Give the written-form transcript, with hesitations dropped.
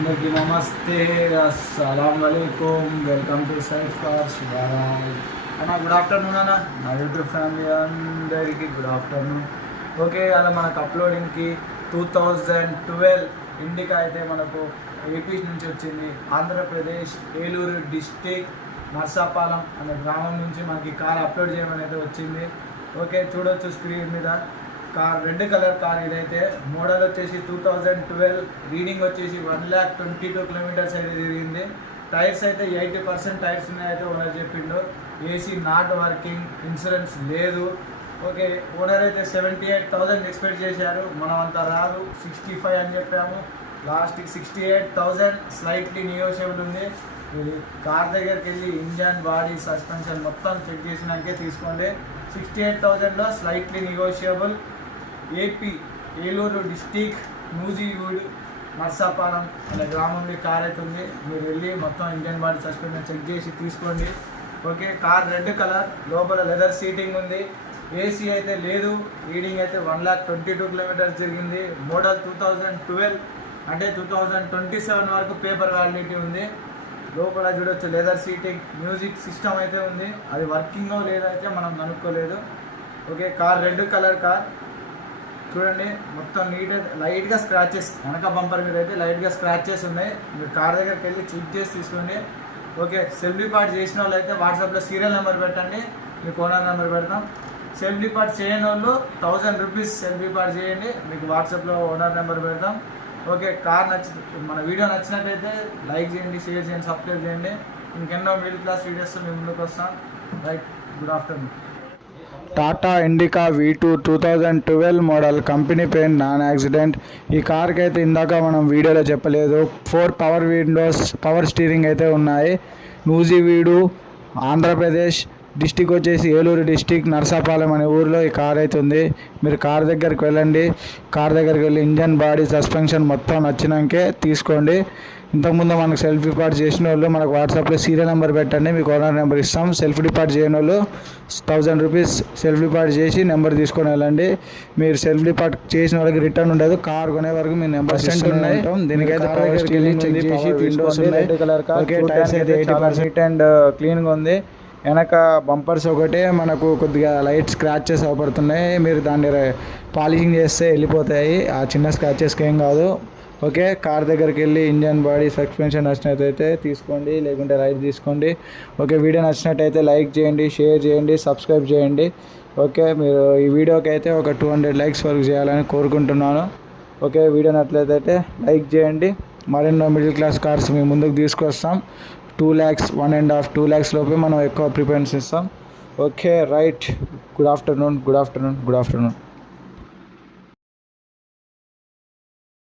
అందరికీ నమస్తే, అస్సలం వాలేకుమ్. వెల్కమ్ టు సైఫ్ కార్స్ వరాల్. అన్న గుడ్ ఆఫ్టర్నూన్ అన్న. నా యూట్యూబ్ ఫ్యామిలీ అందరికీ గుడ్ ఆఫ్టర్నూన్. ఓకే, అలా మనకు అప్లోడింగ్కి 2012 ఇండికా అయితే మనకు ఏపీ నుంచి వచ్చింది. ఆంధ్రప్రదేశ్ ఏలూరు డిస్టిక్ నర్సాపాలెం అనే గ్రామం నుంచి మనకి కార్ అప్లోడ్ చేయమని అయితే వచ్చింది. ఓకే, చూడొచ్చు స్క్రీన్ మీద కార్, రెడ్ కలర్ కార్. ఇదైతే మోడల్ వచ్చేసి 2012, రీడింగ్ వచ్చేసి 1,22 కిలోమీటర్స్ అయితే తిరిగింది. టైర్స్ అయితే 80% టైర్స్ ఉన్నాయైతే ఓనర్ చెప్పిండు. ఏసీ నాట్ వర్కింగ్, ఇన్సూరెన్స్ లేదు. ఓకే, ఓనర్ అయితే 78,000 ఎక్స్పెక్ట్ చేశారు. మనం అంతా రాదు, 65 అని చెప్పాము. లాస్ట్కి 68,000 స్లైట్లీ నియోషియబుల్ ఉంది. మీరు కార్ దగ్గరికి వెళ్ళి ఇంజన్, బాడీ, సస్పెన్షన్ మొత్తం చెక్ చేసినాకే తీసుకోండి. 68,000లో slightly negotiable. AP Eluru district Nuzvid Narsapalem అనే గ్రామంలో కార్ అయితే ఉంది. మీరు వెళ్ళి మొత్తం ఇంజన్, బాడీ, సస్పెన్షన్ చెక్ చేసి తీసుకోండి. ఓకే, కార్ రెడ్ కలర్, లోపల లెదర్ సీటింగ్ ఉంది. ఏసీ అయితే లేదు. రీడింగ్ అయితే 1,22 కిలోమీటర్స్ తిరిగింది. మోడల్ 2012 అంటే 2027 వరకు పేపర్ వ్యాలిడిటీ ఉంది. లోపల చూడొచ్చు లెదర్ సీటింగ్, మ్యూజిక్ సిస్టమ్ అయితే ఉంది. అది వర్కింగో లేదైతే మనం కనుక్కోలేదు. Okay, car red colour car చూడండి. మొత్తం నీట్, లైట్గా స్క్రాచెస్, వెనక బంపర్ మీద అయితే లైట్గా స్క్రాచెస్ ఉన్నాయి. మీరు కార్ దగ్గరికి వెళ్ళి చెక్ చేసి తీసుకోండి. ఓకే, సెల్ఫ్ డిపార్ట్ చేసిన వాళ్ళు అయితే వాట్సాప్లో సీరియల్ నెంబర్ పెట్టండి, మీకు ఓనర్ నెంబర్ పెడతాం. సెల్ఫ్ డిపార్ట్ చేయని వాళ్ళు 1000 రూపీస్ సెల్ఫ్ డిపార్ట్ చేయండి, మీకు వాట్సాప్లో ఓనర్ నెంబర్ పెడతాం. ఓకే, కార్ మన వీడియో నచ్చినట్టయితే లైక్ చేయండి, షేర్ చేయండి, సబ్స్క్రైబ్ చేయండి. ఇంకెన్నో మిడిల్ క్లాస్ వీడియోస్ మేము ముందుకు వస్తాం. Right, good afternoon. Tata indica V2 2012 model, company paint, non accident. ఈ కార్కి అయితే ఇందాక మనం వీడియోలో చెప్పలేదు, 4 పవర్ విండోస్, పవర్ స్టీరింగ్ అయితే ఉన్నాయి. నూజివీడు ఆంధ్రప్రదేశ్, డిస్టిక్ వచ్చేసి ఏలూరు డిస్టిక్ నర్సాపాలెం అనే ఊరిలో ఈ కార్ అయితే ఉంది. మీరు కార్ దగ్గరికి వెళ్ళండి. కార్ దగ్గరికి వెళ్ళి ఇంజన్, బాడీ, సస్పెన్షన్ మొత్తం నచ్చినాకే తీసుకోండి. ఇంతకుముందు మనకు సెల్ఫ్ డిపార్ట్ చేసిన వాళ్ళు మనకు వాట్సాప్లో సీరియల్ నెంబర్ పెట్టండి, మీకు ఓనర్ నెంబర్ ఇస్తాం. సెల్ఫ్ డిపార్ట్ చేయని వాళ్ళు 1000 రూపీస్ సెల్ఫ్ డిపార్ట్ చేసి నెంబర్ తీసుకొని వెళ్ళండి. మీరు సెల్ఫ్ డిపార్ట్ చేసిన వాళ్ళకి రిటర్న్ ఉండదు. కార్ కొనే వరకు మీ నెంబర్ ఉన్నాయి. దీనికైతే పవర్ స్టీరింగ్ చెక్ చేసి తీసుకోండి. రెడ్ కలర్ కార్, టైర్స్ అయితే 80% అండ్ క్లీన్గా ఉంది. వెనక బంపర్స్ ఒకటే మనకు కొద్దిగా లైట్ స్క్రాచెస్ అవపడుతున్నాయి. మీరు దాన్ని పాలిషింగ్ చేస్తే వెళ్ళిపోతాయి. ఆ చిన్న స్క్రాచెస్కి ఏం కాదు. ఓకే, కార్ దగ్గరికి వెళ్ళి ఇంజన్, బాడీ, సస్పెన్షన్ నచ్చినట్టయితే తీసుకోండి, లేకుంటే రైట్ తీసుకోండి. ఓకే, వీడియో నచ్చినట్టయితే లైక్ చేయండి, షేర్ చేయండి, సబ్స్క్రైబ్ చేయండి. ఓకే, మీరు ఈ వీడియోకి అయితే ఒక 200 లైక్స్ వరకు చేయాలని కోరుకుంటున్నాను. ఓకే, వీడియో నచ్చినట్లయితే లైక్ చేయండి. మరెన్నో మిడిల్ క్లాస్ కార్స్ మేము ముందుకు తీసుకొస్తాం. 2 lakhs, 1.5, 2 lakhs లోపే మనం ఎక్కువ ప్రిఫరెన్స్ ఇస్తాం. Okay, right. Good afternoon.